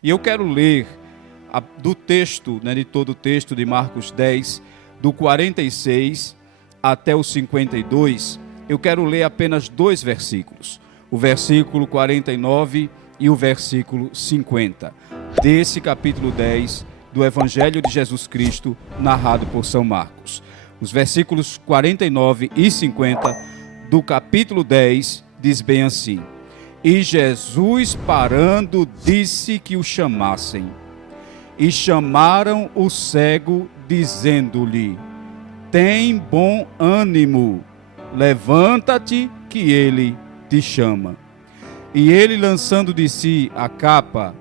E eu quero ler do texto, de todo o texto de Marcos 10, do 46 até o 52, eu quero ler apenas 2 versículos, o versículo 49 e o versículo 50, desse capítulo 10 do Evangelho de Jesus Cristo, narrado por São Marcos. Os versículos 49 e 50 do capítulo 10 diz bem assim: E Jesus, parando, disse que o chamassem. E chamaram o cego, dizendo-lhe: Tem bom ânimo, levanta-te, que ele te chama. E ele, lançando de si a capa,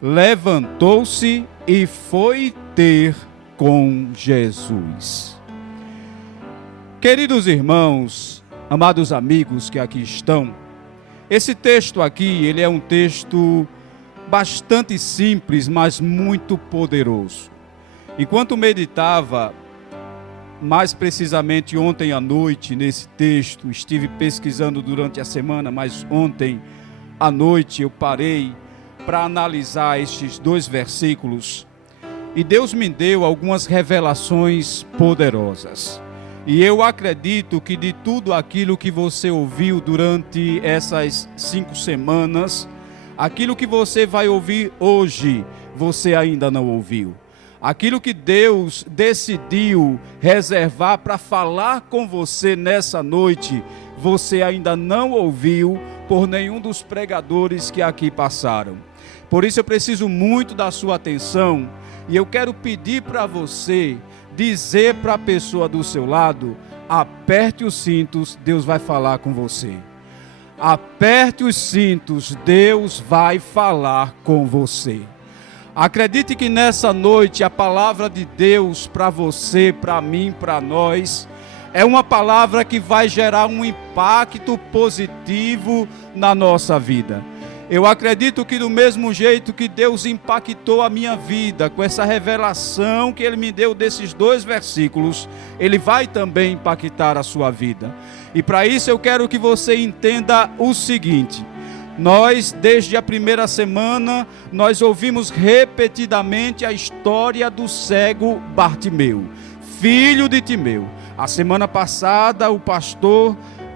levantou-se e foi ter com Jesus. Queridos irmãos, amados amigos que aqui estão, esse texto aqui, ele é um texto bastante simples, mas muito poderoso. Enquanto meditava, mais precisamente ontem à noite, nesse texto, estive pesquisando durante a semana, mas ontem à noite eu parei para analisar estes 2 versículos, e Deus me deu algumas revelações poderosas. E eu acredito que de tudo aquilo que você ouviu durante essas 5 semanas, aquilo que você vai ouvir hoje, você ainda não ouviu. Aquilo que Deus decidiu reservar para falar com você nessa noite, você ainda não ouviu por nenhum dos pregadores que aqui passaram. Por isso eu preciso muito da sua atenção, e eu quero pedir para você dizer para a pessoa do seu lado: aperte os cintos, Deus vai falar com você. Aperte os cintos, Deus vai falar com você. Acredite que nessa noite a palavra de Deus para você, para mim, para nós, é uma palavra que vai gerar um impacto positivo na nossa vida. Eu acredito que do mesmo jeito que Deus impactou a minha vida com essa revelação que Ele me deu desses 2 versículos, Ele vai também impactar a sua vida. E para isso eu quero que você entenda o seguinte: nós, desde a primeira semana, nós ouvimos repetidamente a história do cego Bartimeu, filho de Timeu. A semana passada, o pastor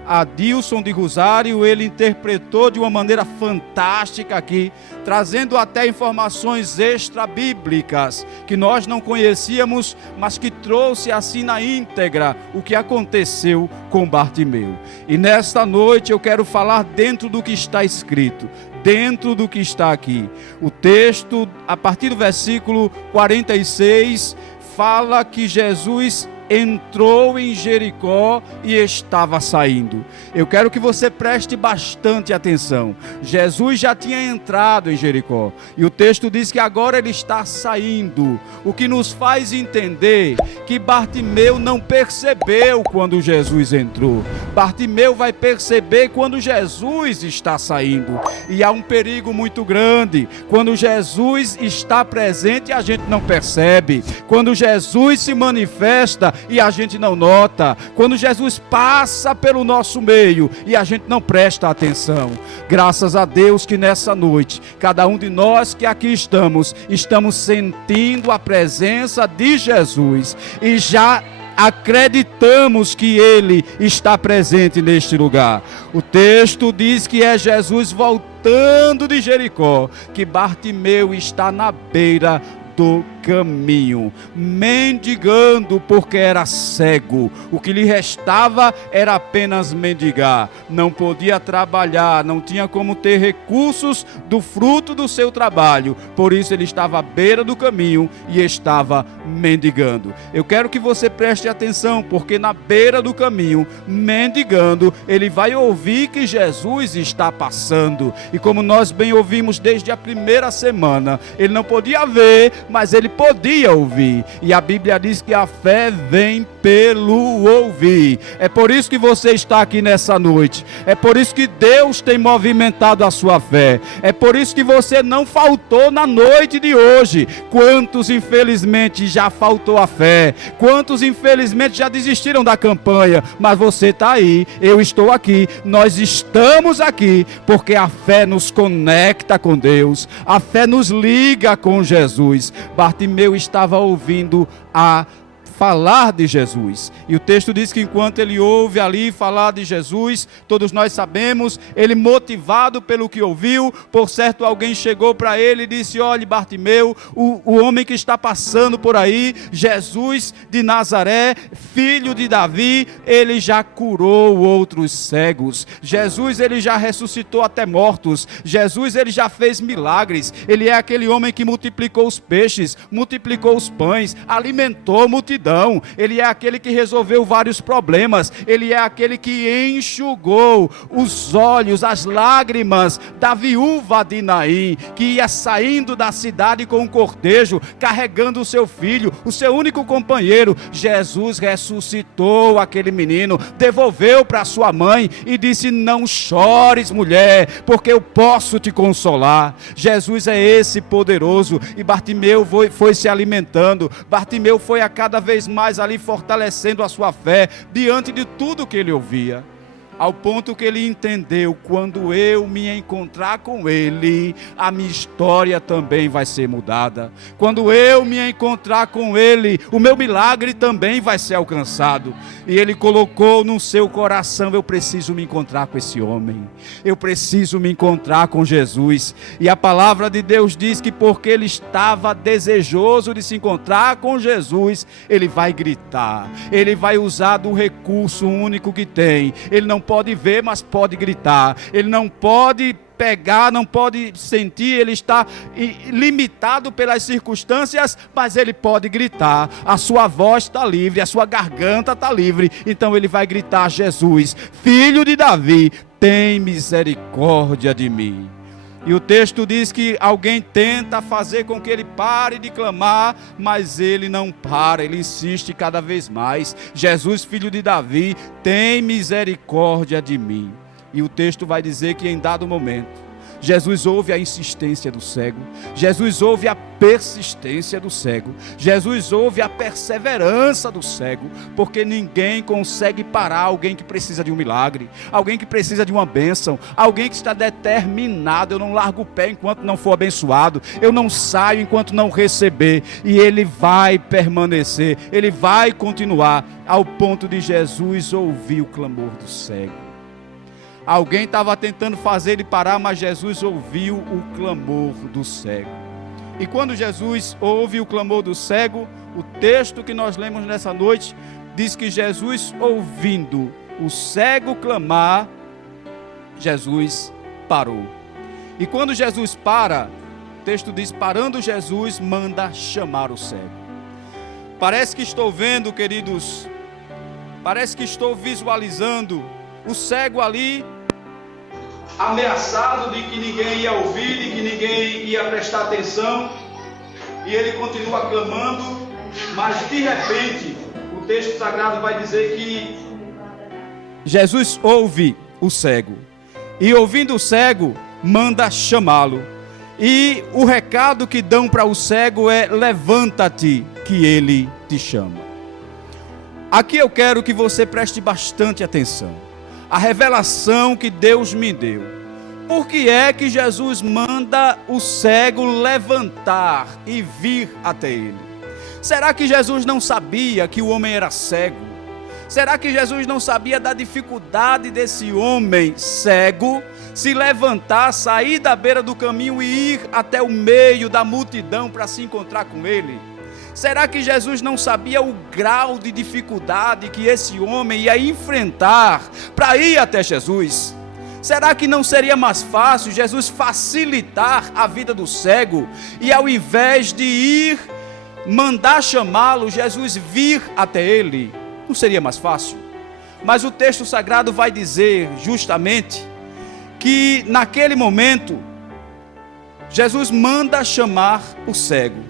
Adilson de Rosário, ele interpretou de uma maneira fantástica aqui, trazendo até informações extra-bíblicas que nós não conhecíamos, mas que trouxe assim na íntegra o que aconteceu com Bartimeu. E nesta noite eu quero falar dentro do que está escrito, dentro do que está aqui. O texto, a partir do versículo 46, fala que Jesus entrou em Jericó e estava saindo. Eu quero que você preste bastante atenção. Jesus já tinha entrado em Jericó e o texto diz que agora ele está saindo, o que nos faz entender que Bartimeu não percebeu quando Jesus entrou. Bartimeu vai perceber quando Jesus está saindo, e há um perigo muito grande quando Jesus está presente e a gente não percebe, quando Jesus se manifesta e a gente não nota, quando Jesus passa pelo nosso meio e a gente não presta atenção. Graças a Deus que nessa noite, cada um de nós que aqui estamos sentindo a presença de Jesus e já acreditamos que Ele está presente neste lugar. O texto diz que é Jesus voltando de Jericó, que Bartimeu está na beira do caminho, mendigando, porque era cego. O que lhe restava era apenas mendigar. Não podia trabalhar, não tinha como ter recursos do fruto do seu trabalho. Por isso ele estava à beira do caminho e estava mendigando. Eu quero que você preste atenção, porque na beira do caminho, mendigando, ele vai ouvir que Jesus está passando. E como nós bem ouvimos desde a primeira semana, ele não podia ver, mas ele podia ouvir. E a Bíblia diz que a fé vem pelo ouvir. É por isso que você está aqui nessa noite. É por isso que Deus tem movimentado a sua fé. É por isso que você não faltou na noite de hoje. Quantos infelizmente já faltou a fé? Quantos infelizmente já desistiram da campanha? Mas você está aí, eu estou aqui, nós estamos aqui, porque a fé nos conecta com Deus, a fé nos liga com Jesus. Bartimeu estava ouvindo a falar de Jesus, e o texto diz que enquanto ele ouve ali falar de Jesus, todos nós sabemos, ele motivado pelo que ouviu, por certo alguém chegou para ele e disse: olhe Bartimeu, o homem que está passando por aí, Jesus de Nazaré, filho de Davi, ele já curou outros cegos, Jesus ele já ressuscitou até mortos, Jesus ele já fez milagres, ele é aquele homem que multiplicou os peixes, multiplicou os pães, alimentou a multidão, ele é aquele que resolveu vários problemas, ele é aquele que enxugou os olhos, as lágrimas da viúva de Naim, que ia saindo da cidade com um cortejo, carregando o seu filho, o seu único companheiro. Jesus ressuscitou aquele menino, devolveu para sua mãe e disse: não chores, mulher, porque eu posso te consolar. Jesus é esse poderoso. E Bartimeu foi se alimentando, Bartimeu foi a cada vez mais ali fortalecendo a sua fé diante de tudo que ele ouvia, ao ponto que ele entendeu: quando eu me encontrar com ele, a minha história também vai ser mudada. Quando eu me encontrar com ele, o meu milagre também vai ser alcançado. E ele colocou no seu coração: eu preciso me encontrar com esse homem, eu preciso me encontrar com Jesus. E a palavra de Deus diz que porque ele estava desejoso de se encontrar com Jesus, ele vai gritar, ele vai usar do recurso único que tem. Ele não pode ver, mas pode gritar. Ele não pode pegar, não pode sentir, ele está limitado pelas circunstâncias, mas ele pode gritar. A sua voz está livre, a sua garganta está livre, então ele vai gritar: Jesus, filho de Davi, tem misericórdia de mim. E o texto diz que alguém tenta fazer com que ele pare de clamar, mas ele não para, ele insiste cada vez mais: Jesus, filho de Davi, tem misericórdia de mim. E o texto vai dizer que em dado momento, Jesus ouve a insistência do cego, Jesus ouve a persistência do cego, Jesus ouve a perseverança do cego, porque ninguém consegue parar alguém que precisa de um milagre, alguém que precisa de uma bênção, alguém que está determinado: eu não largo o pé enquanto não for abençoado, eu não saio enquanto não receber. E ele vai permanecer, ele vai continuar, ao ponto de Jesus ouvir o clamor do cego. Alguém estava tentando fazer ele parar, mas Jesus ouviu o clamor do cego. E quando Jesus ouve o clamor do cego, o texto que nós lemos nessa noite diz que Jesus, ouvindo o cego clamar, Jesus parou. E quando Jesus para, o texto diz: parando Jesus, manda chamar o cego. Parece que estou vendo, queridos, parece que estou visualizando o cego ali, ameaçado de que ninguém ia ouvir, de que ninguém ia prestar atenção, e ele continua clamando, mas de repente o texto sagrado vai dizer que Jesus ouve o cego, e ouvindo o cego, manda chamá-lo. E o recado que dão para o cego é: levanta-te, que ele te chama. Aqui eu quero que você preste bastante atenção. A revelação que Deus me deu. Por que é que Jesus manda o cego levantar e vir até ele? Será que Jesus não sabia que o homem era cego? Será que Jesus não sabia da dificuldade desse homem cego se levantar, sair da beira do caminho e ir até o meio da multidão para se encontrar com ele? Será que Jesus não sabia o grau de dificuldade que esse homem ia enfrentar para ir até Jesus? Será que não seria mais fácil Jesus facilitar a vida do cego e, ao invés de ir mandar chamá-lo, Jesus vir até ele? Não seria mais fácil? Mas o texto sagrado vai dizer justamente que naquele momento Jesus manda chamar o cego.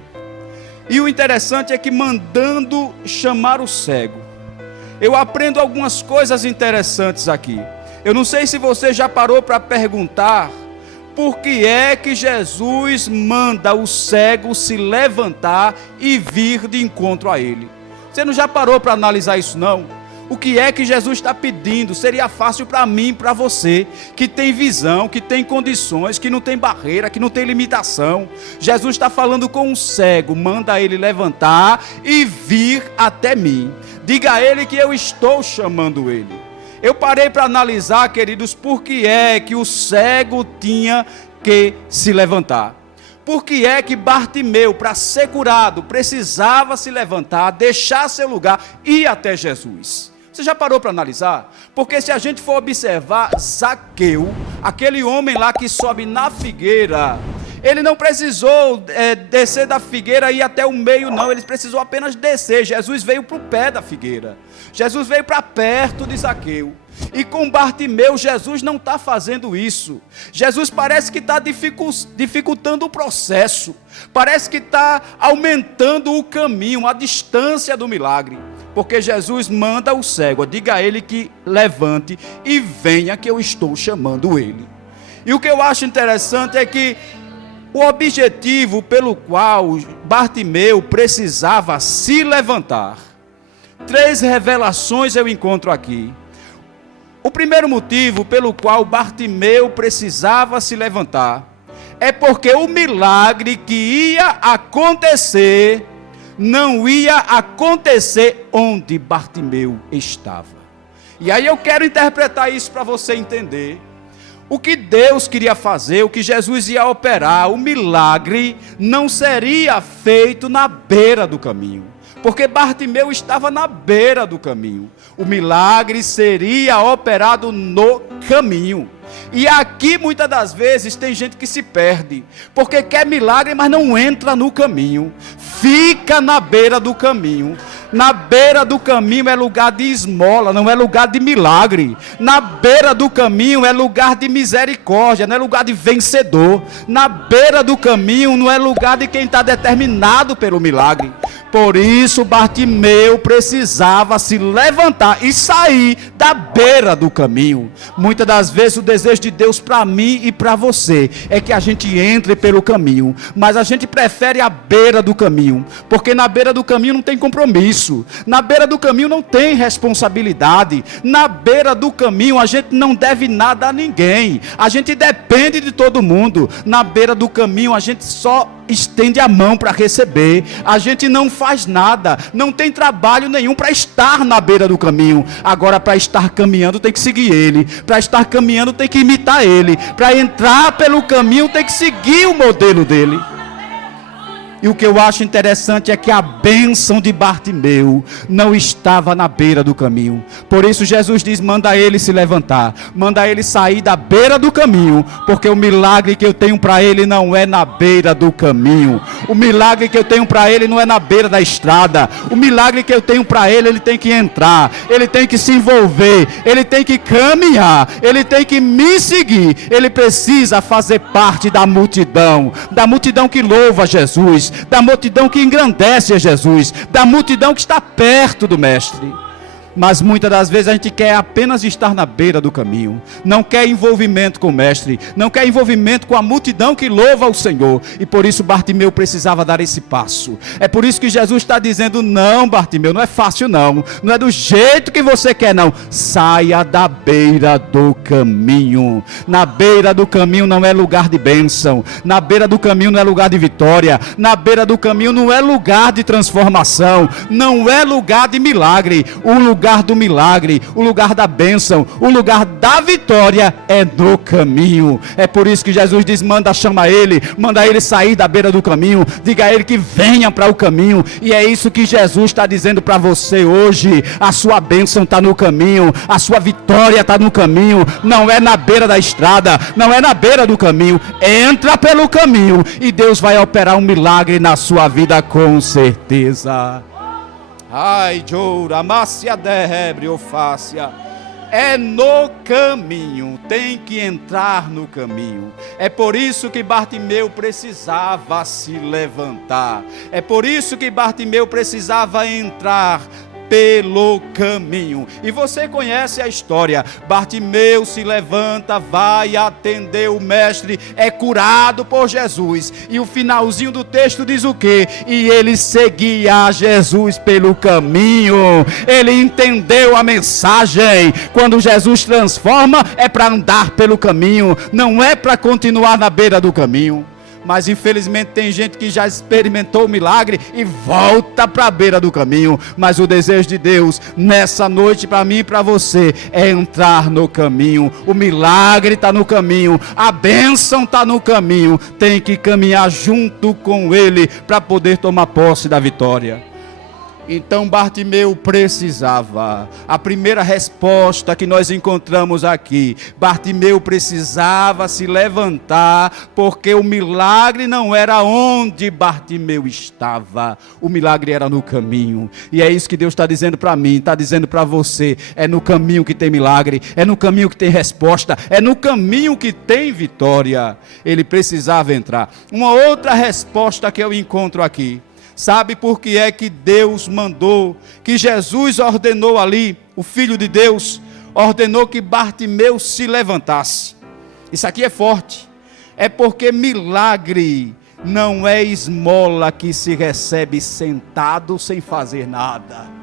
E o interessante é que mandando chamar o cego, eu aprendo algumas coisas interessantes aqui. Eu não sei se você já parou para perguntar por que é que Jesus manda o cego se levantar e vir de encontro a ele. Você não já parou para analisar isso não? O que é que Jesus está pedindo? Seria fácil para mim, para você, que tem visão, que tem condições, que não tem barreira, que não tem limitação. Jesus está falando com um cego, manda ele levantar e vir até mim. Diga a ele que eu estou chamando ele. Eu parei para analisar, queridos, por que é que o cego tinha que se levantar. Por que é que Bartimeu, para ser curado, precisava se levantar, deixar seu lugar e ir até Jesus? Você já parou para analisar? Porque se a gente for observar Zaqueu, aquele homem lá que sobe na figueira, ele não precisou descer da figueira e ir até o meio não, ele precisou apenas descer. Jesus veio para o pé da figueira, Jesus veio para perto de Zaqueu. E com Bartimeu, Jesus não está fazendo isso. Jesus parece que está dificultando o processo, parece que está aumentando o caminho, a distância do milagre. Porque Jesus manda o cego, diga a ele que levante e venha que eu estou chamando ele. E o que eu acho interessante é que o objetivo pelo qual Bartimeu precisava se levantar, 3 revelações eu encontro aqui. O primeiro motivo pelo qual Bartimeu precisava se levantar é porque o milagre que ia acontecer não ia acontecer onde Bartimeu estava. E aí eu quero interpretar isso para você entender. O que Deus queria fazer, o que Jesus ia operar, o milagre não seria feito na beira do caminho, porque Bartimeu estava na beira do caminho. O milagre seria operado no caminho. E aqui muitas das vezes tem gente que se perde, porque quer milagre, mas não entra no caminho, fica na beira do caminho. Na beira do caminho é lugar de esmola, não é lugar de milagre. Na beira do caminho é lugar de misericórdia, não é lugar de vencedor. Na beira do caminho não é lugar de quem está determinado pelo milagre. Por isso Bartimeu precisava se levantar e sair da beira do caminho. Muitas das vezes o desejo de Deus para mim e para você é que a gente entre pelo caminho, mas a gente prefere a beira do caminho, porque na beira do caminho não tem compromisso, na beira do caminho não tem responsabilidade, na beira do caminho a gente não deve nada a ninguém, a gente depende de todo mundo. Na beira do caminho a gente só estende a mão para receber, a gente não faz nada, não tem trabalho nenhum para estar na beira do caminho. Agora, para estar caminhando tem que seguir ele, para estar caminhando tem que imitar ele, para entrar pelo caminho tem que seguir o modelo dele. E o que eu acho interessante é que a bênção de Bartimeu não estava na beira do caminho. Por isso Jesus diz, manda ele se levantar, manda ele sair da beira do caminho, porque o milagre que eu tenho para ele não é na beira do caminho. O milagre que eu tenho para ele não é na beira da estrada. O milagre que eu tenho para ele, ele tem que entrar, ele tem que se envolver, ele tem que caminhar, ele tem que me seguir. Ele precisa fazer parte da multidão que louva Jesus, da multidão que engrandece a Jesus, da multidão que está perto do Mestre. Mas muitas das vezes a gente quer apenas estar na beira do caminho, não quer envolvimento com o Mestre, não quer envolvimento com a multidão que louva o Senhor. E por isso Bartimeu precisava dar esse passo. É por isso que Jesus está dizendo, não Bartimeu, não é fácil não é do jeito que você quer não, saia da beira do caminho. Na beira do caminho não é lugar de bênção, na beira do caminho não é lugar de vitória, na beira do caminho não é lugar de transformação, não é lugar de milagre. O lugar do milagre, o lugar da bênção, o lugar da vitória é no caminho. É por isso que Jesus diz, chama ele, manda ele sair da beira do caminho, diga a ele que venha para o caminho. E é isso que Jesus está dizendo para você hoje. A sua bênção está no caminho, a sua vitória está no caminho, não é na beira da estrada, não é na beira do caminho. Entra pelo caminho e Deus vai operar um milagre na sua vida com certeza. Ai, Joura, Mácia Derrebre, Ofácia. É no caminho, tem que entrar no caminho. É por isso que Bartimeu precisava se levantar. É por isso que Bartimeu precisava entrar pelo caminho. E você conhece a história. Bartimeu se levanta, vai atender o mestre, é curado por Jesus. E o finalzinho do texto diz o quê? E ele seguia a Jesus pelo caminho. Ele entendeu a mensagem. Quando Jesus transforma, é para andar pelo caminho, não é para continuar na beira do caminho. Mas infelizmente tem gente que já experimentou o milagre e volta para a beira do caminho. Mas o desejo de Deus nessa noite para mim e para você é entrar no caminho. O milagre está no caminho, a bênção está no caminho. Tem que caminhar junto com Ele para poder tomar posse da vitória. Então Bartimeu precisava. A primeira resposta que nós encontramos aqui: Bartimeu precisava se levantar, porque o milagre não era onde Bartimeu estava, o milagre era no caminho. E é isso que Deus está dizendo para mim, está dizendo para você: é no caminho que tem milagre, é no caminho que tem resposta, é no caminho que tem vitória. Ele precisava entrar. Uma outra resposta que eu encontro aqui: sabe por que é que Deus mandou, que Jesus ordenou ali, o Filho de Deus, ordenou que Bartimeu se levantasse? Isso aqui é forte. É porque milagre não é esmola que se recebe sentado sem fazer nada.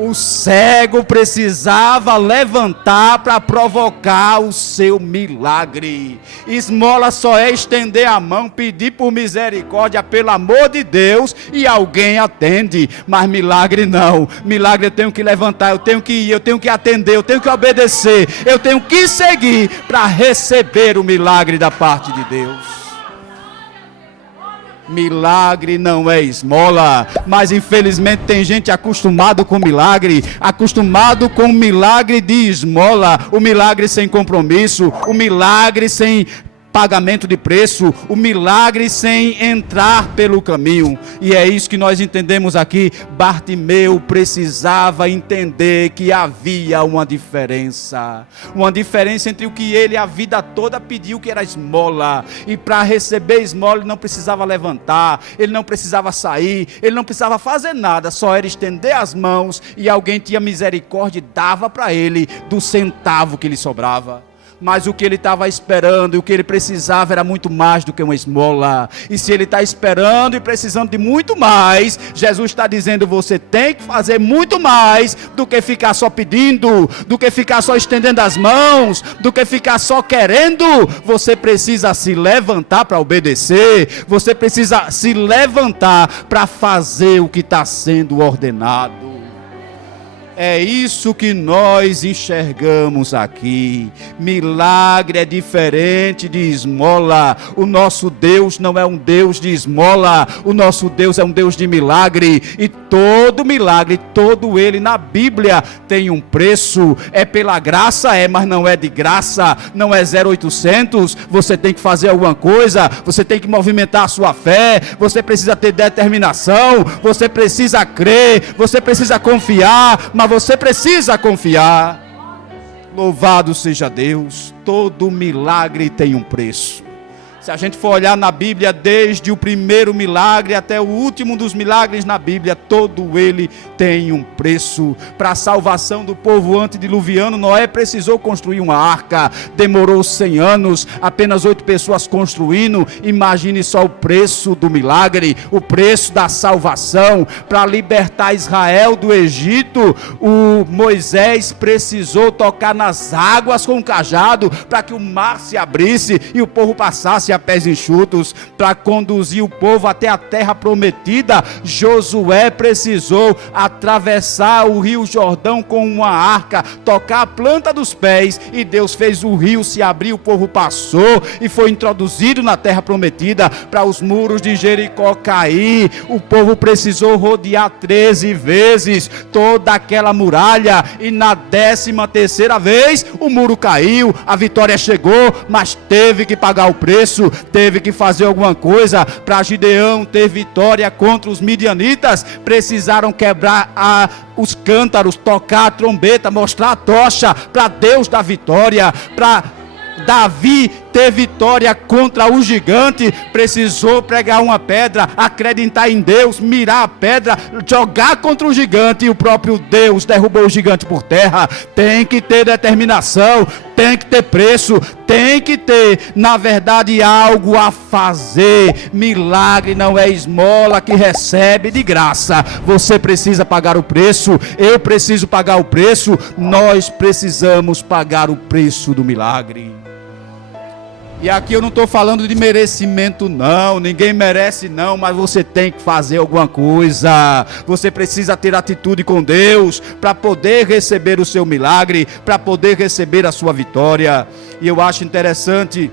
O cego precisava levantar para provocar o seu milagre. Esmola só é estender a mão, pedir por misericórdia, pelo amor de Deus, e alguém atende. Mas milagre não. Milagre eu tenho que levantar, eu tenho que ir, eu tenho que atender, eu tenho que obedecer, eu tenho que seguir para receber o milagre da parte de Deus. Milagre não é esmola, mas infelizmente tem gente acostumado com milagre, acostumado com milagre de esmola, o milagre sem compromisso, o milagre sem pagamento de preço, o milagre sem entrar pelo caminho. E é isso que nós entendemos aqui. Bartimeu precisava entender que havia uma diferença entre o que ele a vida toda pediu, que era esmola, e para receber esmola ele não precisava levantar, ele não precisava sair, ele não precisava fazer nada, só era estender as mãos e alguém tinha misericórdia e dava para ele do centavo que lhe sobrava. Mas o que ele estava esperando e o que ele precisava era muito mais do que uma esmola. E se ele está esperando e precisando de muito mais, Jesus está dizendo: você tem que fazer muito mais do que ficar só pedindo, do que ficar só estendendo as mãos, do que ficar só querendo. Você precisa se levantar para obedecer, você precisa se levantar para fazer o que está sendo ordenado. É isso que nós enxergamos aqui. Milagre é diferente de esmola. O nosso Deus não é um Deus de esmola. O nosso Deus é um Deus de milagre. E todo milagre, todo ele na Bíblia tem um preço. É pela graça, mas não é de graça. Não é 0800. Você tem que fazer alguma coisa. Você tem que movimentar a sua fé. Você precisa ter determinação. Você precisa crer. Você precisa confiar. Mas você precisa confiar. Louvado seja Deus. Todo milagre tem um preço. Se a gente for olhar na Bíblia, desde o primeiro milagre até o último dos milagres na Bíblia, todo ele tem um preço. Para a salvação do povo antediluviano, Noé precisou construir uma arca, demorou 100 anos, apenas 8 pessoas construindo. Imagine só o preço do milagre, o preço da salvação. Para libertar Israel do Egito, o Moisés precisou tocar nas águas com um cajado, para que o mar se abrisse e o povo passasse a pés enxutos. Para conduzir o povo até a terra prometida, Josué precisou atravessar o rio Jordão com uma arca, tocar a planta dos pés, e Deus fez o rio se abrir, o povo passou e foi introduzido na terra prometida. Para os muros de Jericó cair, o povo precisou rodear 13 vezes toda aquela muralha, e na 13ª vez o muro caiu, a vitória chegou, mas teve que pagar o preço. preço, teve que fazer alguma coisa. Para Gideão ter vitória contra os midianitas, precisaram quebrar os cântaros, tocar a trombeta, mostrar a tocha para Deus dar vitória. Para Davi ter vitória contra o gigante, precisou pregar uma pedra, acreditar em Deus, mirar a pedra, jogar contra o gigante, e o próprio Deus derrubou o gigante por terra. Tem que ter determinação, tem que ter preço, tem que ter, na verdade, algo a fazer. Milagre não é esmola que recebe de graça. Você precisa pagar o preço, eu preciso pagar o preço, nós precisamos pagar o preço do milagre. E aqui eu não estou falando de merecimento não, ninguém merece não, mas você tem que fazer alguma coisa. Você precisa ter atitude com Deus para poder receber o seu milagre, para poder receber a sua vitória. E eu acho interessante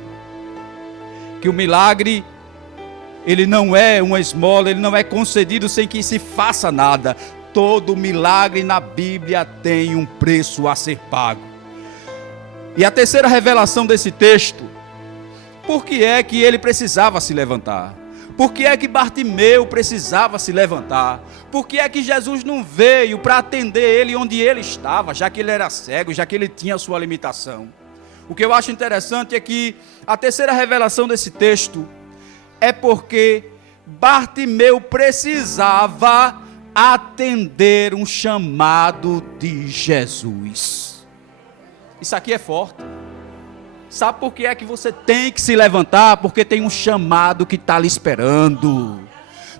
que o milagre, ele não é uma esmola, ele não é concedido sem que se faça nada. Todo milagre na Bíblia tem um preço a ser pago. E a terceira revelação desse texto, por que é que ele precisava se levantar? Por que é que Bartimeu precisava se levantar? Por que é que Jesus não veio para atender ele onde ele estava, já que ele era cego, já que ele tinha a sua limitação? O que eu acho interessante é que a terceira revelação desse texto é porque Bartimeu precisava atender um chamado de Jesus. Isso aqui é forte. Sabe por que é que você tem que se levantar? Porque tem um chamado que está lhe esperando.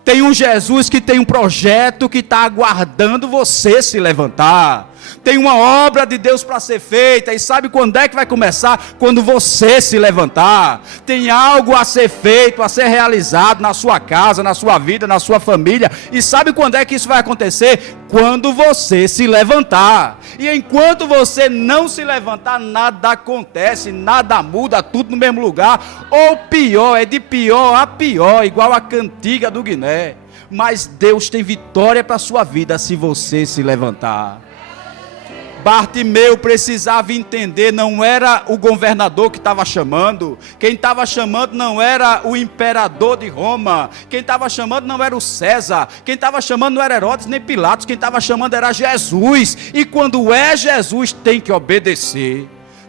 Tem um Jesus que tem um projeto que está aguardando você se levantar. Tem uma obra de Deus para ser feita. E sabe quando é que vai começar? Quando você se levantar. Tem algo a ser feito, a ser realizado na sua casa, na sua vida, na sua família. E sabe quando é que isso vai acontecer? Quando você se levantar. E enquanto você não se levantar, nada acontece, nada muda, tudo no mesmo lugar. Ou pior, é de pior a pior, igual a cantiga do Guiné. Mas Deus tem vitória para a sua vida se você se levantar. Bartimeu precisava entender, não era o governador que estava chamando, quem estava chamando não era o imperador de Roma, quem estava chamando não era o César, quem estava chamando não era Herodes nem Pilatos, quem estava chamando era Jesus. E quando é Jesus, tem que obedecer.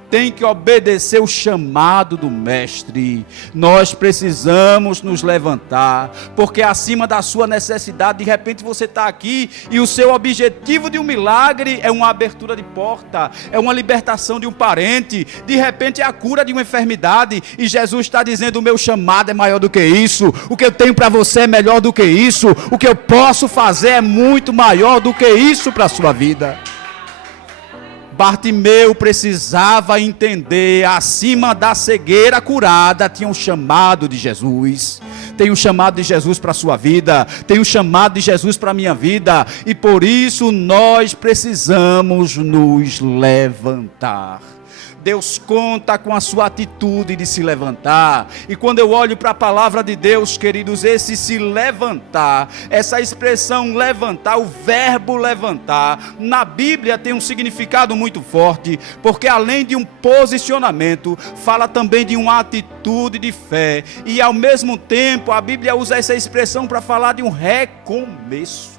Tem que obedecer o chamado do mestre. Nós precisamos nos levantar, porque acima da sua necessidade, de repente você está aqui e o seu objetivo de um milagre é uma abertura de porta, é uma libertação de um parente, de repente é a cura de uma enfermidade, e Jesus está dizendo: o meu chamado é maior do que isso, o que eu tenho para você é melhor do que isso, o que eu posso fazer é muito maior do que isso para a sua vida. Bartimeu precisava entender, acima da cegueira curada, tinha um chamado de Jesus. Tem um chamado de Jesus para a sua vida, tem um chamado de Jesus para a minha vida, e por isso nós precisamos nos levantar. Deus conta com a sua atitude de se levantar. E quando eu olho para a palavra de Deus, queridos, esse se levantar, essa expressão levantar, o verbo levantar, na Bíblia tem um significado muito forte, porque além de um posicionamento, fala também de uma atitude de fé. E ao mesmo tempo, a Bíblia usa essa expressão para falar de um recomeço.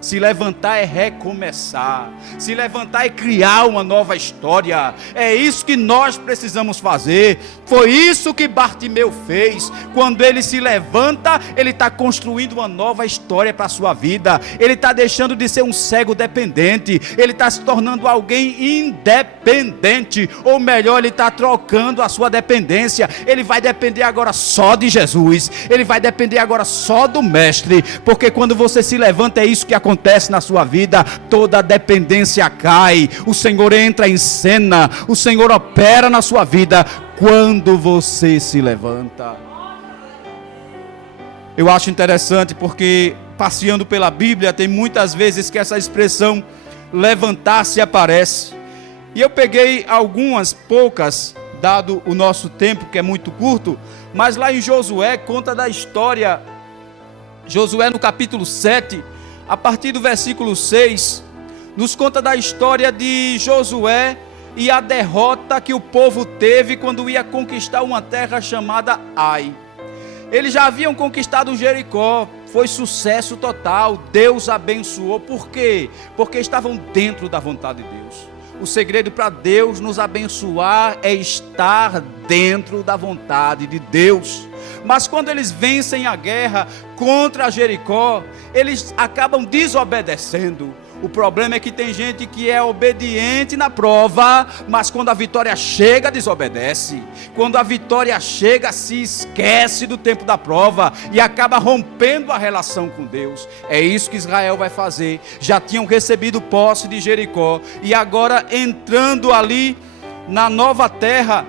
Se levantar é recomeçar. Se levantar é criar uma nova história. É isso que nós precisamos fazer. Foi isso que Bartimeu fez. Quando ele se levanta, ele está construindo uma nova história para a sua vida. Ele está deixando de ser um cego dependente. Ele está se tornando alguém independente. Ou melhor, ele está trocando a sua dependência. Ele vai depender agora só de Jesus. Ele vai depender agora só do Mestre. Porque quando você se levanta, é isso que acontece na sua vida. Toda a dependência cai. O Senhor entra em cena. O Senhor opera na sua vida quando você se levanta. Eu acho interessante porque, passeando pela Bíblia, tem muitas vezes que essa expressão levantar-se aparece. E eu peguei algumas poucas, dado o nosso tempo que é muito curto, mas lá em Josué conta da história. Josué no capítulo 7, a partir do versículo 6, nos conta da história de Josué e a derrota que o povo teve quando ia conquistar uma terra chamada Ai. Eles já haviam conquistado Jericó, foi sucesso total, Deus abençoou. Por quê? Porque estavam dentro da vontade de Deus. O segredo para Deus nos abençoar é estar dentro da vontade de Deus. Mas quando eles vencem a guerra contra Jericó, eles acabam desobedecendo. O problema é que tem gente que é obediente na prova, mas quando a vitória chega, desobedece. Quando a vitória chega, se esquece do tempo da prova e acaba rompendo a relação com Deus. É isso que Israel vai fazer. Já tinham recebido posse de Jericó e agora entrando ali na nova terra,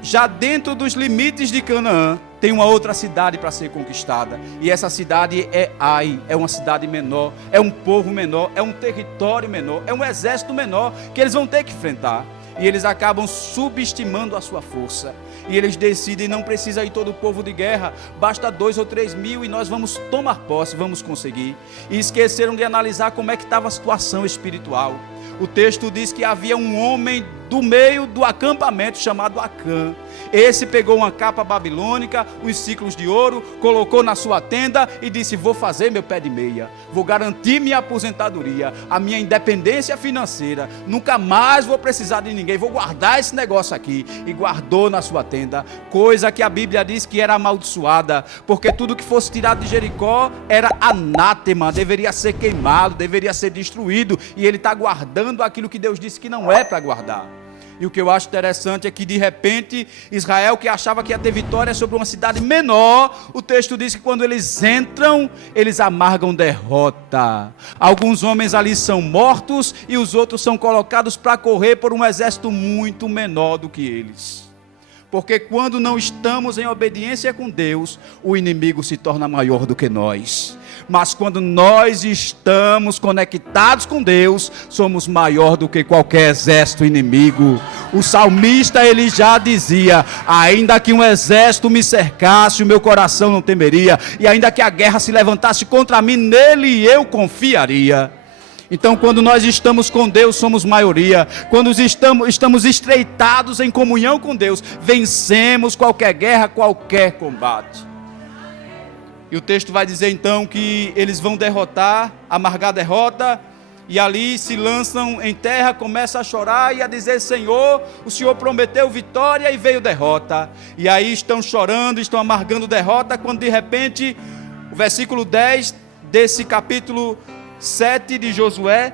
já dentro dos limites de Canaã, tem uma outra cidade para ser conquistada, e essa cidade é Ai, é uma cidade menor, é um povo menor, é um território menor, é um exército menor que eles vão ter que enfrentar, e eles acabam subestimando a sua força, e eles decidem, não precisa ir todo o povo de guerra, basta 2 ou 3 mil e nós vamos tomar posse, vamos conseguir, e esqueceram de analisar como é que estava a situação espiritual. O texto diz que havia um homem do meio do acampamento chamado Acã. Esse pegou uma capa babilônica, uns ciclos de ouro, colocou na sua tenda e disse: vou fazer meu pé de meia, vou garantir minha aposentadoria, a minha independência financeira, nunca mais vou precisar de ninguém, vou guardar esse negócio aqui. E guardou na sua tenda, coisa que a Bíblia diz que era amaldiçoada, porque tudo que fosse tirado de Jericó era anátema, deveria ser queimado, deveria ser destruído, e ele está guardando aquilo que Deus disse que não é para guardar. E o que eu acho interessante é que de repente Israel, que achava que ia ter vitória sobre uma cidade menor, o texto diz que quando eles entram, eles amargam derrota. Alguns homens ali são mortos e os outros são colocados para correr por um exército muito menor do que eles. Porque quando não estamos em obediência com Deus, o inimigo se torna maior do que nós. Mas quando nós estamos conectados com Deus, somos maior do que qualquer exército inimigo. O salmista, ele já dizia: ainda que um exército me cercasse, o meu coração não temeria, e ainda que a guerra se levantasse contra mim, nele eu confiaria. Então, quando nós estamos com Deus, somos maioria. Quando estamos estreitados em comunhão com Deus, vencemos qualquer guerra, qualquer combate. E o texto vai dizer então que eles vão derrotar, amargar a derrota, e ali se lançam em terra, começam a chorar e a dizer: Senhor, o Senhor prometeu vitória e veio derrota. E aí estão chorando, estão amargando derrota, quando de repente, o versículo 10 desse capítulo 7 de Josué,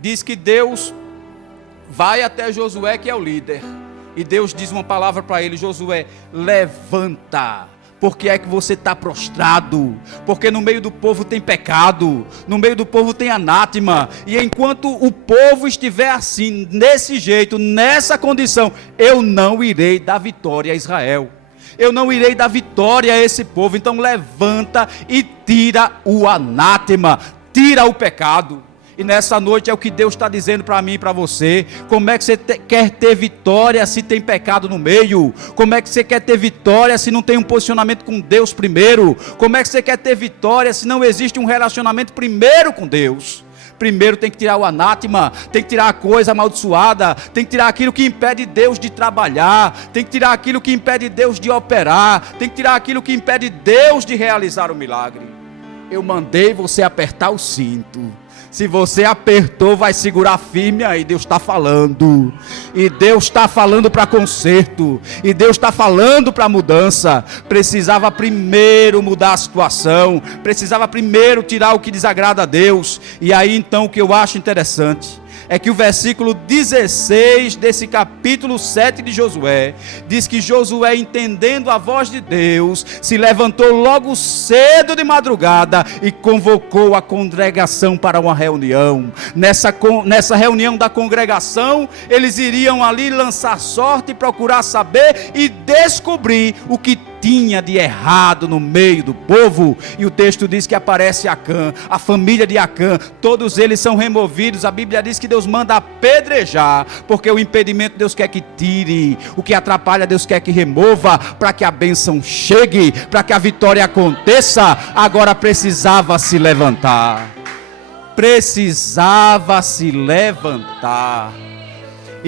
diz que Deus vai até Josué, que é o líder, e Deus diz uma palavra para ele: Josué, levanta. Por que é que você está prostrado? Porque no meio do povo tem pecado, no meio do povo tem anátema, e enquanto o povo estiver assim, desse jeito, nessa condição, eu não irei dar vitória a Israel. Eu não irei dar vitória a esse povo. Então levanta e tira o anátema, tira o pecado. E nessa noite é o que Deus está dizendo para mim e para você. Como é que você quer ter vitória se tem pecado no meio? Como é que você quer ter vitória se não tem um posicionamento com Deus primeiro? Como é que você quer ter vitória se não existe um relacionamento primeiro com Deus? Primeiro tem que tirar o anátema, tem que tirar a coisa amaldiçoada, tem que tirar aquilo que impede Deus de trabalhar, tem que tirar aquilo que impede Deus de operar, tem que tirar aquilo que impede Deus de realizar o milagre. Eu mandei você apertar o cinto. Se você apertou, vai segurar firme aí. Deus está falando. E Deus está falando para conserto. E Deus está falando para mudança. Precisava primeiro mudar a situação. Precisava primeiro tirar o que desagrada a Deus. E aí então o que eu acho interessante é que o versículo 16 desse capítulo 7 de Josué diz que Josué, entendendo a voz de Deus, se levantou logo cedo de madrugada e convocou a congregação para uma reunião. Nessa reunião da congregação, eles iriam ali lançar sorte, procurar saber e descobrir o que tinha de errado no meio do povo. E o texto diz que aparece Acã, a família de Acã, todos eles são removidos. A Bíblia diz que Deus manda apedrejar, porque o impedimento Deus quer que tire, o que atrapalha Deus quer que remova, para que a bênção chegue, para que a vitória aconteça. Agora precisava se levantar.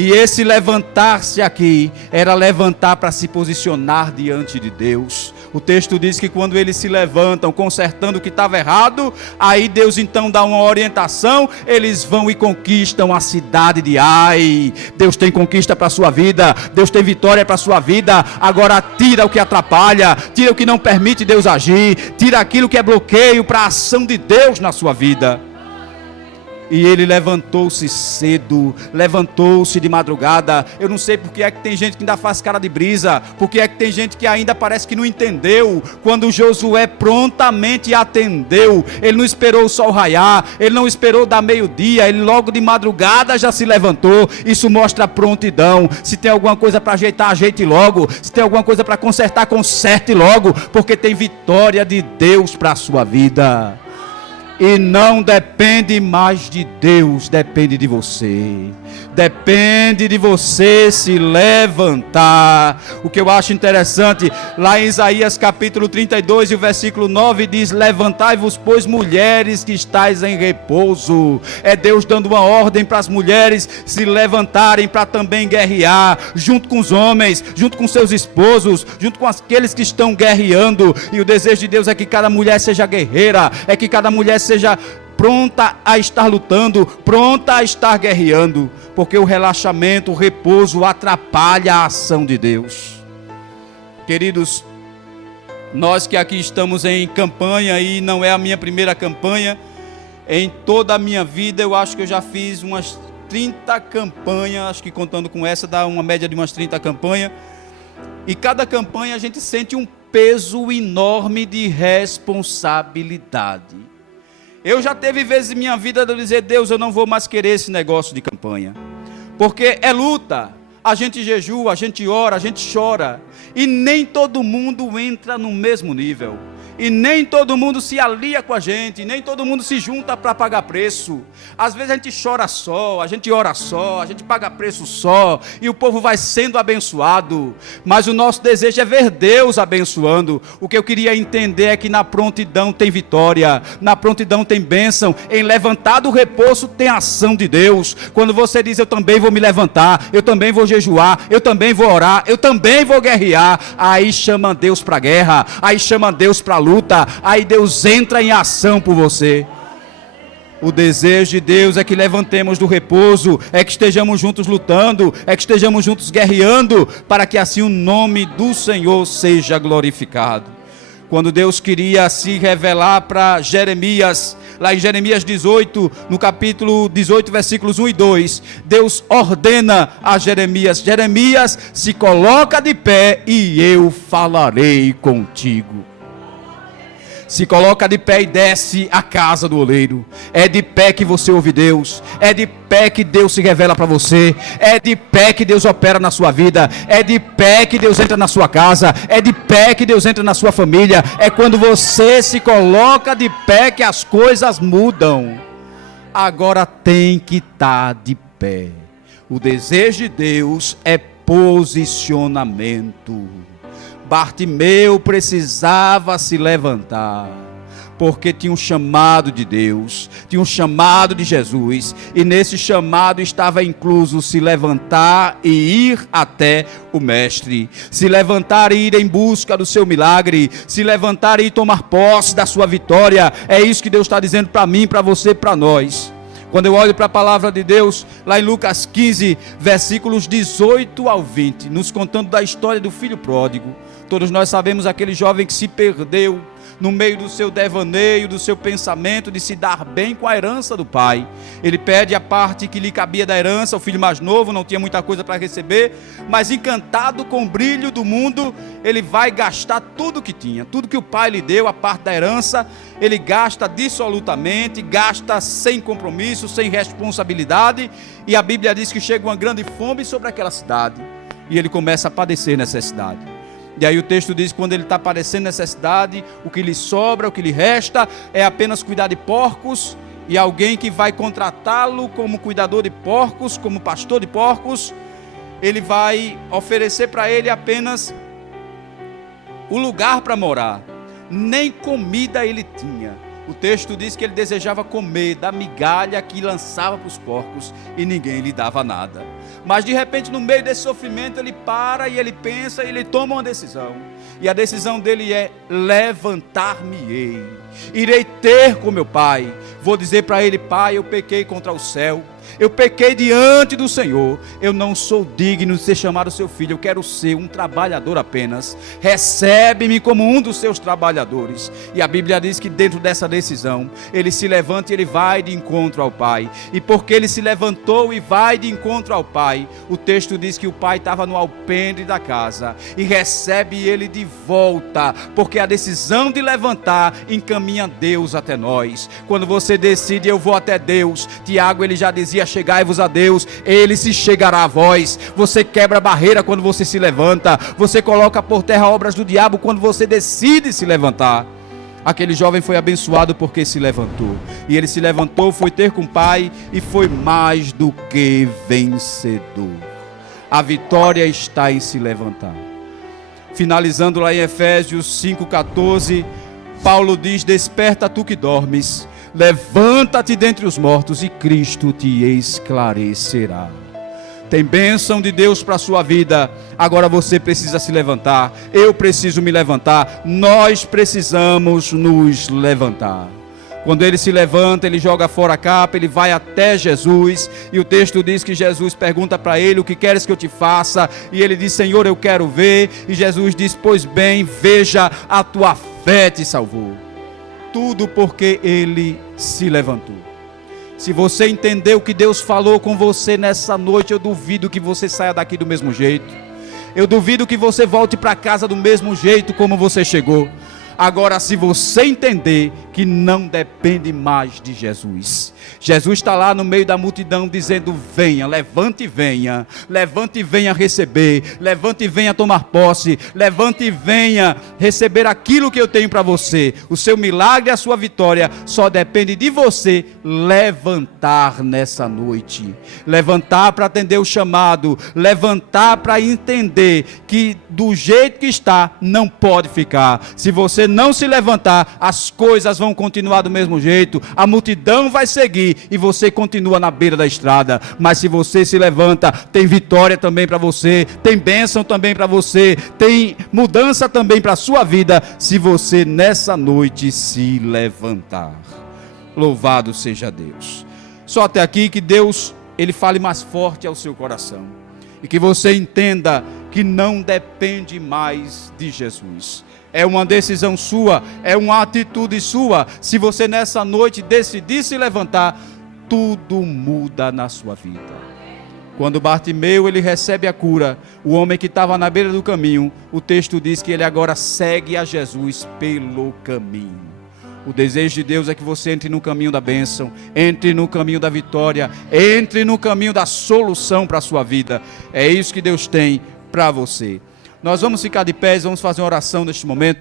E esse levantar-se aqui era levantar para se posicionar diante de Deus. O texto diz que quando eles se levantam consertando o que estava errado, aí Deus então dá uma orientação, eles vão e conquistam a cidade de Ai. Deus tem conquista para a sua vida, Deus tem vitória para a sua vida. Agora tira o que atrapalha, tira o que não permite Deus agir, tira aquilo que é bloqueio para a ação de Deus na sua vida. E ele levantou-se cedo, levantou-se de madrugada. Eu não sei porque é que tem gente que ainda faz cara de brisa, porque é que tem gente que ainda parece que não entendeu, quando Josué prontamente atendeu. Ele não esperou o sol raiar, ele não esperou dar meio-dia, ele logo de madrugada já se levantou. Isso mostra prontidão. Se tem alguma coisa para ajeitar, ajeite logo. Se tem alguma coisa para consertar, conserte logo, porque tem vitória de Deus para a sua vida. E não depende mais de Deus, depende de você. Depende de você se levantar. O que eu acho interessante, lá em Isaías capítulo 32 e o versículo 9 diz: levantai-vos, pois, mulheres que estáis em repouso. É Deus dando uma ordem para as mulheres se levantarem para também guerrear, junto com os homens, junto com seus esposos, junto com aqueles que estão guerreando. E o desejo de Deus é que cada mulher seja guerreira, é que cada mulher seja pronta a estar lutando, pronta a estar guerreando, porque o relaxamento, o repouso atrapalha a ação de Deus. Queridos, nós que aqui estamos em campanha, e não é a minha primeira campanha, em toda a minha vida eu acho que eu já fiz umas 30 campanhas, acho que contando com essa dá uma média de umas 30 campanhas, e cada campanha a gente sente um peso enorme de responsabilidade. Eu já teve vezes em minha vida de eu dizer: Deus, eu não vou mais querer esse negócio de campanha, porque é luta, a gente jejua, a gente ora, a gente chora, e nem todo mundo entra no mesmo nível, e nem todo mundo se alia com a gente, nem todo mundo se junta para pagar preço. Às vezes a gente chora só, a gente ora só, a gente paga preço só, e o povo vai sendo abençoado, mas o nosso desejo é ver Deus abençoando. O que eu queria entender é que na prontidão tem vitória, na prontidão tem bênção, em levantar do repouso tem ação de Deus. Quando você diz: eu também vou me levantar, eu também vou jejuar, eu também vou orar, eu também vou guerrear, aí chama Deus para a guerra, aí chama Deus para a luta, aí Deus entra em ação por você. O desejo de Deus é que levantemos do repouso, é que estejamos juntos lutando, é que estejamos juntos guerreando, para que assim o nome do Senhor seja glorificado. Quando Deus queria se revelar para Jeremias, lá em Jeremias 18, no capítulo 18, versículos 1 e 2, Deus ordena a Jeremias: Jeremias, se coloca de pé e eu falarei contigo. Se coloca de pé e desce a casa do oleiro. É de pé que você ouve Deus, é de pé que Deus se revela para você, é de pé que Deus opera na sua vida, é de pé que Deus entra na sua casa, é de pé que Deus entra na sua família. É quando você se coloca de pé que as coisas mudam. Agora tem que estar de pé. O desejo de Deus é posicionamento. Bartimeu precisava se levantar, porque tinha um chamado de Deus, tinha um chamado de Jesus, e nesse chamado estava incluso se levantar e ir até o Mestre, se levantar e ir em busca do seu milagre, se levantar e ir tomar posse da sua vitória. É isso que Deus está dizendo para mim, para você, para nós. Quando eu olho para a palavra de Deus, lá em Lucas 15, versículos 18 ao 20, nos contando da história do filho pródigo. Todos nós sabemos aquele jovem que se perdeu no meio do seu devaneio, do seu pensamento de se dar bem com a herança do pai. Ele pede a parte que lhe cabia da herança. O filho mais novo não tinha muita coisa para receber, mas encantado com o brilho do mundo, ele vai gastar tudo que tinha, tudo que o pai lhe deu, a parte da herança, ele gasta dissolutamente, gasta sem compromisso, sem responsabilidade, e a Bíblia diz que chega uma grande fome sobre aquela cidade, e ele começa a padecer necessidade. E aí o texto diz que quando ele está padecendo necessidade, o que lhe sobra, o que lhe resta, é apenas cuidar de porcos, e alguém que vai contratá-lo como cuidador de porcos, como pastor de porcos, ele vai oferecer para ele apenas o lugar para morar. Nem comida ele tinha. O texto diz que ele desejava comer da migalha que lançava para os porcos e ninguém lhe dava nada. Mas de repente, no meio desse sofrimento, ele para e ele pensa e ele toma uma decisão. E a decisão dele é: levantar-me-ei, irei ter com meu pai. Vou dizer para ele: pai, eu pequei contra o céu, eu pequei diante do Senhor, eu não sou digno de ser chamado seu filho, eu quero ser um trabalhador apenas, recebe-me como um dos seus trabalhadores. E a Bíblia diz que dentro dessa decisão, ele se levanta e ele vai de encontro ao pai. E porque ele se levantou e vai de encontro ao pai, o texto diz que o pai estava no alpendre da casa e recebe ele de volta, porque a decisão de levantar encaminha Deus até nós. Quando você decide: eu vou até Deus, Tiago ele já dizia: chegai-vos a Deus, ele se chegará a vós. Você quebra a barreira quando você se levanta, você coloca por terra obras do diabo quando você decide se levantar. Aquele jovem foi abençoado porque se levantou, e ele se levantou, foi ter com o pai e foi mais do que vencedor. A vitória está em se levantar. Finalizando lá em Efésios 5,14, Paulo diz: desperta tu que dormes, levanta-te dentre os mortos e Cristo te esclarecerá. Tem bênção de Deus para a sua vida. Agora você precisa se levantar, eu preciso me levantar, nós precisamos nos levantar. Quando ele se levanta, ele joga fora a capa, ele vai até Jesus, e o texto diz que Jesus pergunta para ele: o que queres que eu te faça? E ele diz: Senhor, eu quero ver. E Jesus diz: pois bem, veja, a tua fé te salvou. Tudo porque ele se levantou. Se você entender o que Deus falou com você nessa noite, eu duvido que você saia daqui do mesmo jeito. Eu duvido que você volte para casa do mesmo jeito como você chegou. Agora, se você entender que não depende mais de Jesus, Jesus está lá no meio da multidão dizendo: venha, levante e venha receber, levante e venha tomar posse, levante e venha receber aquilo que eu tenho para você. O seu milagre, a sua vitória só depende de você levantar nessa noite, levantar para atender o chamado, levantar para entender que do jeito que está não pode ficar. Se você não se levantar, as coisas vão continuar do mesmo jeito, a multidão vai seguir e você continua na beira da estrada. Mas se você se levanta, tem vitória também para você, tem bênção também para você, tem mudança também para a sua vida, se você nessa noite se levantar. Louvado seja Deus. Só até aqui que Deus, ele fale mais forte ao seu coração, e que você entenda que não depende mais de Jesus. É uma decisão sua, é uma atitude sua. Se você nessa noite decidir se levantar, tudo muda na sua vida. Quando Bartimeu ele recebe a cura, o homem que estava na beira do caminho, o texto diz que ele agora segue a Jesus pelo caminho. O desejo de Deus é que você entre no caminho da bênção, entre no caminho da vitória, entre no caminho da solução para a sua vida. É isso que Deus tem para você. Nós vamos ficar de pé, vamos fazer uma oração neste momento.